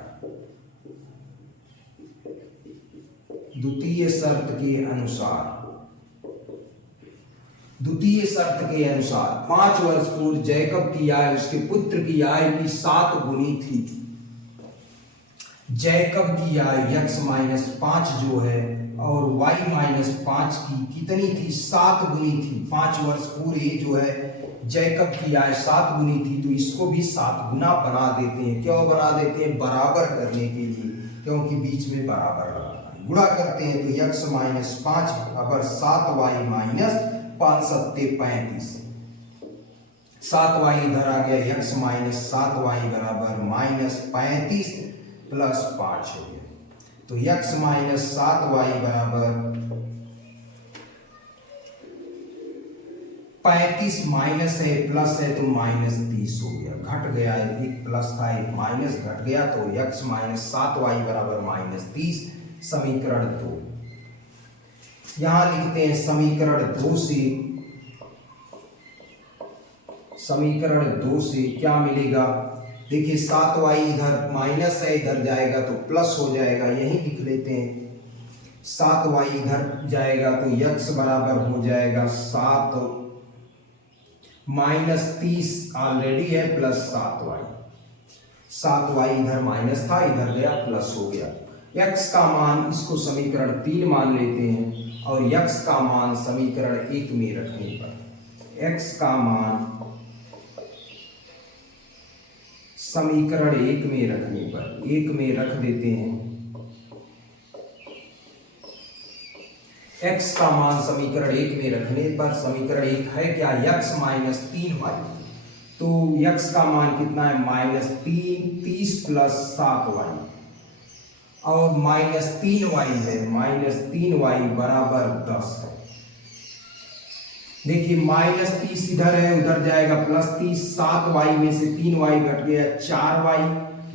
द्वितीय शर्त के अनुसार 5 वर्ष पूर्व जैकब की आयु उसके पुत्र की आयु की 7 गुनी थी। जैकब की आयु x -5 जो है और y-5 की कितनी थी, 7 गुनी थी। 5 वर्ष पूरे जो है जैकब की आयु 7 गुनी थी, तो इसको भी 7 गुना बना देते हैं। क्यों बना देते हैं, बराबर करने के लिए, क्योंकि बीच में बराबर लगाना है। गुणा करते हैं तो x -5 बराबर 7y - 5 × 35। 7y इधर आ गया, x -7y बराबर -35 + 5 हो गया। तो x -7y बराबर 35 माइनस है प्लस है, तो -30 हो गया। घट गया, एक प्लस था एक माइनस, घट गया, तो x -7y बराबर -30। समीकरण 2 यहां लिखते हैं। समीकरण 2 से क्या मिलेगा, देखिए 7y इधर माइनस है, इधर जाएगा तो प्लस हो जाएगा, यही लिख लेते हैं। 7y इधर जाएगा तो x बराबर हो जाएगा 7 -30 ऑलरेडी है प्लस 7y। 7y इधर माइनस था, इधर गया प्लस हो गया। x का मान, इसको समीकरण 3 मान लेते हैं, और x का मान समीकरण 1 में रखने पर, x का मान समीकरण 1 में रखने पर 1 में रख देते हैं। x का मान समीकरण 1 में रखने पर, समीकरण 1 है क्या, x -3y, तो x का मान कितना है, -30 + 7y, और -3y है, -3y बराबर 10 है। देखिए -30 इधर है, उधर जाएगा +30, 7y में से 3y घट गया 4y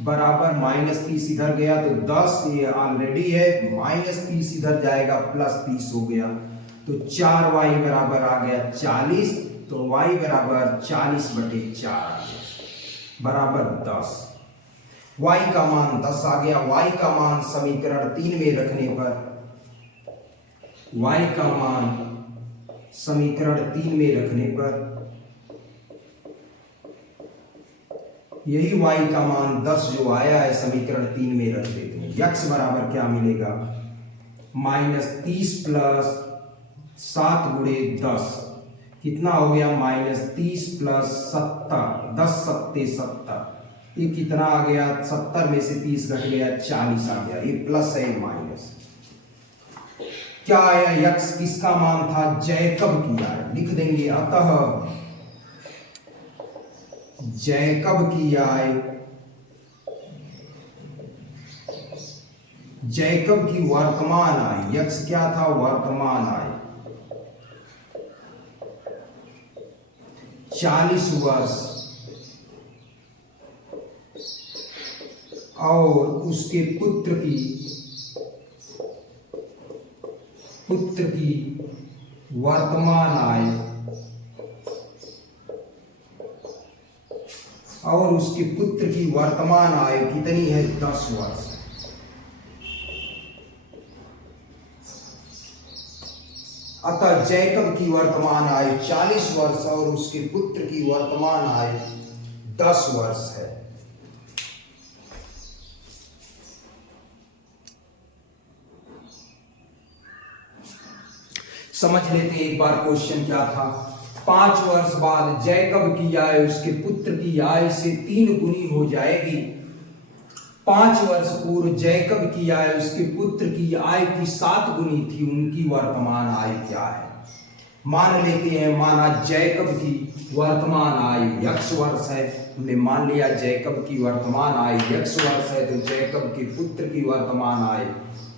बराबर -30 इधर गया तो 10, ये ऑलरेडी है, -30 इधर जाएगा +30 हो गया तो 4y बराबर आ गया 40, तो y बराबर 40/4 आ गया बराबर 10। y का मान 10 आ गया। y का मान समीकरण 3 में रखने पर y का मान समीकरण 3 में रखने पर यही y का मान 10 जो आया है समीकरण 3 में रख देते हैं। x बराबर क्या मिलेगा, -30 + 7 × 10 कितना हो गया, -30 + 70, 10 7 70, ये कितना आ गया, 70 में से 30 घट गया 40 आ गया। ये प्लस है माइनस, क्या आया, यक्स किसका मान था, जैकब की आय, लिख देंगे अतः जैकब की आय, जैकब की वर्तमान आय, यक्स क्या था, वर्तमान आय 40 वर्ष और उसके पुत्र की वर्तमान आय और उसके पुत्र की वर्तमान आय कितनी है, 10 वर्ष। अतः जैकब की वर्तमान आय 40 वर्ष और उसके पुत्र की वर्तमान आय 10 वर्ष है। समझ लेते हैं एक बार क्वेश्चन क्या था। 5 वर्ष बाद जैकब की आय उसके पुत्र की आय से 3 गुनी हो जाएगी। 5 वर्ष पूर्व जैकब की आय उसके पुत्र की आय की 7 गुनी थी, उनकी वर्तमान आय क्या है। मान लेते हैं, माना जैकब की वर्तमान आय x वर्ष है, हमने मान लिया जैकब की वर्तमान आय x वर्ष है, तो जैकब के पुत्र की वर्तमान आय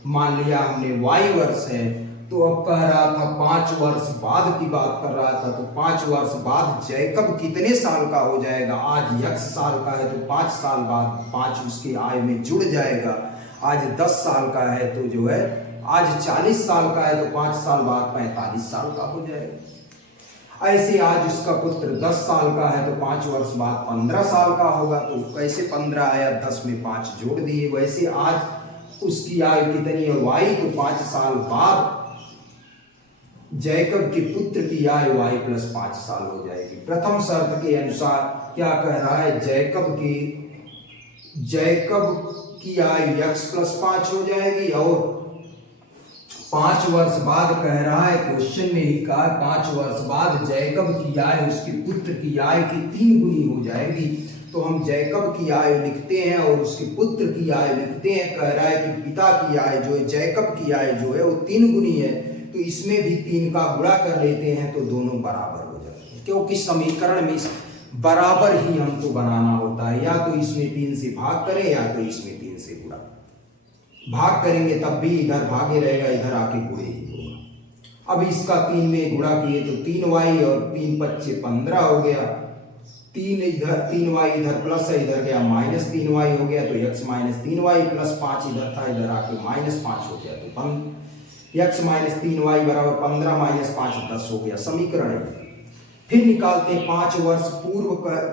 मान लिया हमने y वर्ष है। तो अब कह रहा था 5 वर्ष बाद की बात कर रहा था, तो 5 वर्ष बाद जैकब कितने साल का हो जाएगा, आज x साल का है तो 5 साल बाद 5 उसकी आय में जुड़ जाएगा। आज 10 साल का है तो जो है आज 40 साल का है तो 5 साल बाद 45 साल का हो जाएगा। ऐसे आज उसका पुत्र 10 साल का है तो 5 वर्ष बाद 15 साल का होगा, तो कैसे 15 आया, 10 में 5 जोड़ दिए। वैसे आज उसकी आयु कितनी है, y, तो 5 साल बाद जैकब के पुत्र की आयु y + 5 साल हो जाएगी। प्रथम शर्त के अनुसार क्या कह रहा है, जैकब की आयु x + 5 हो जाएगी और 5 वर्ष बाद कह रहा है, क्वेश्चन में ही कहा 5 वर्ष बाद जैकब की आयु उसके पुत्र की आयु की 3 गुनी हो जाएगी। तो हम जैकब की आयु लिखते हैं और उसके पुत्र की आयु लिखते हैं। कह रहा है कि पिता की आयु जो है, जैकब की आयु जो है वो 3 गुनी है, तो इसमें भी 3 का गुणा कर लेते हैं तो दोनों बराबर हो जाते हैं, क्योंकि समीकरण में बराबर ही हमको बनाना होता है। या तो इसमें 3 से भाग करें या तो इसमें 3 से गुणा। भाग करेंगे तब भी इधर भागे रहेगा, इधर आके गुणे ही होगा। अब इसका 3 में गुणा किए तो 3y और 3 × 5 = 15 हो गया। 3 इधर 3y इधर प्लस है, इधर गया -3y हो गया, तो x - 3y + 5 इधर था, इधर आके -5 हो गया, तो x - 3y बराबर 15 - 5 10 हो गया। समीकरण है। फिर निकालते हैं 5 वर्ष पूर्व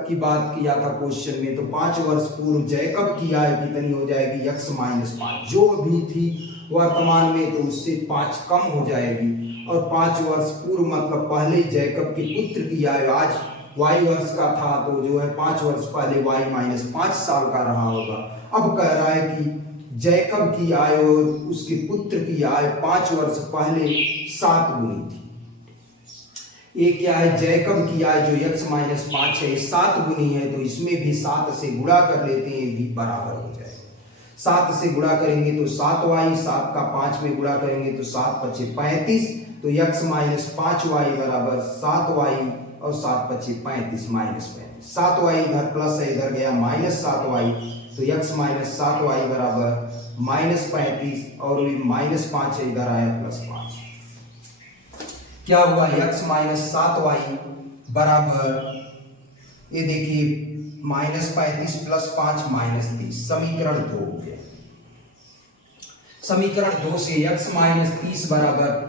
की बात किया था क्वेश्चन में, तो 5 वर्ष पूर्व जैकब की आयु कितनी हो जाएगी, x - 5 जो भी थी वर्तमान में तो उससे 5 कम हो जाएगी। और 5 वर्ष पूर्व मतलब पहले जैकब के पुत्र की आयु आज y वर्ष का था, तो जो है 5 वर्ष पहले y - 5 साल का रहा होगा। अब कह रहा है कि जैकब की आयु और उसके पुत्र की आयु 5 वर्ष पहले 7 गुनी थी। ये क्या है, जैकब की आयु जो x - 5 है 7 गुनी है, तो इसमें भी 7 से गुणा कर लेते हैं, ये भी बराबर हो जाएगा। 7 से गुणा करेंगे तो 7y, 7 का 5 में गुणा करेंगे तो 7 × 5 = 35, तो x - 5y बराबर 7y और 7 × 5 = 35 - 7y इधर प्लस है, इधर गया -7y, तो x - 7y बराबर -35 और -5 है, इधर आया +5। क्या हुआ, x माइनस 7y बराबर, ये देखिए -35 + 5 -30, समीकरण 2 हो गया। समीकरण 2 से x माइनस 30 बराबर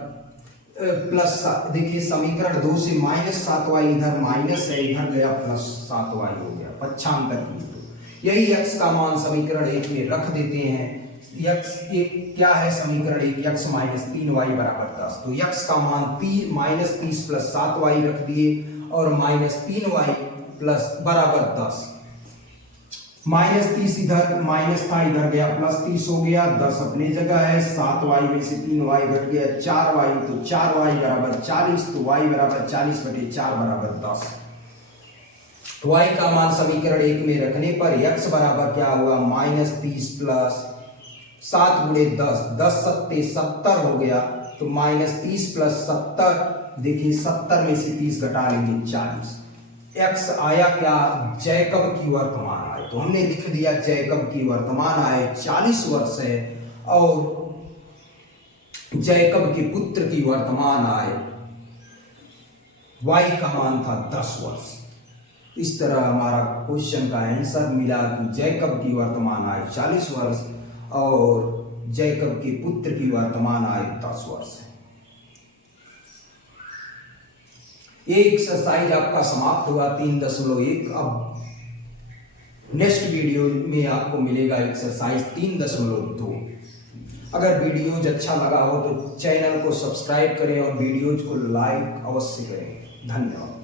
प्लस, देखिए समीकरण 2 से -7y इधर माइनस है, इधर गया +7y हो गया, पक्षांतर की। तो यही x का मान समीकरण 1 में रख देते हैं। x एक क्या है, समीकरण 1 x माइनस 3y बराबर 10। तो x का मान -30 + 7y रख दिए और -3y प्लस बराबर 10। -30 इधर माइनस था, इधर गया +30 हो गया, 10 अपनी जगह है, 7y में से 3y घट गया 4y, तो 4y बराबर 40, तो y बराबर 40/4 बराबर 10। y का मान समीकरण 1 में रखने पर x बराबर क्या हुआ, -30 + 7 × 10, 10 सत्ते 70 हो गया, तो -30 + 70, देखिए 70 में से 30 घटा लेंगे 40। x आया क्या, जैकब की वर्तमान आय। तो हमने लिख दिया जैकब की वर्तमान आय 40 वर्ष है और जैकब के पुत्र की वर्तमान आय y का मान था 10 वर्ष। इस तरह हमारा क्वेश्चन का आंसर मिला कि जैकब की वर्तमान आय 40 वर्ष और जैकब के पुत्र की वर्तमान आय 10 वर्ष है। ये एक्सरसाइज आपका समाप्त हुआ 3.1। अब नेक्स्ट वीडियो में आपको मिलेगा एक्सरसाइज 3.2। अगर वीडियोज अच्छा लगा हो तो चैनल को सब्सक्राइब करें और वीडियोज को लाइक अवश्य करें। धन्यवाद।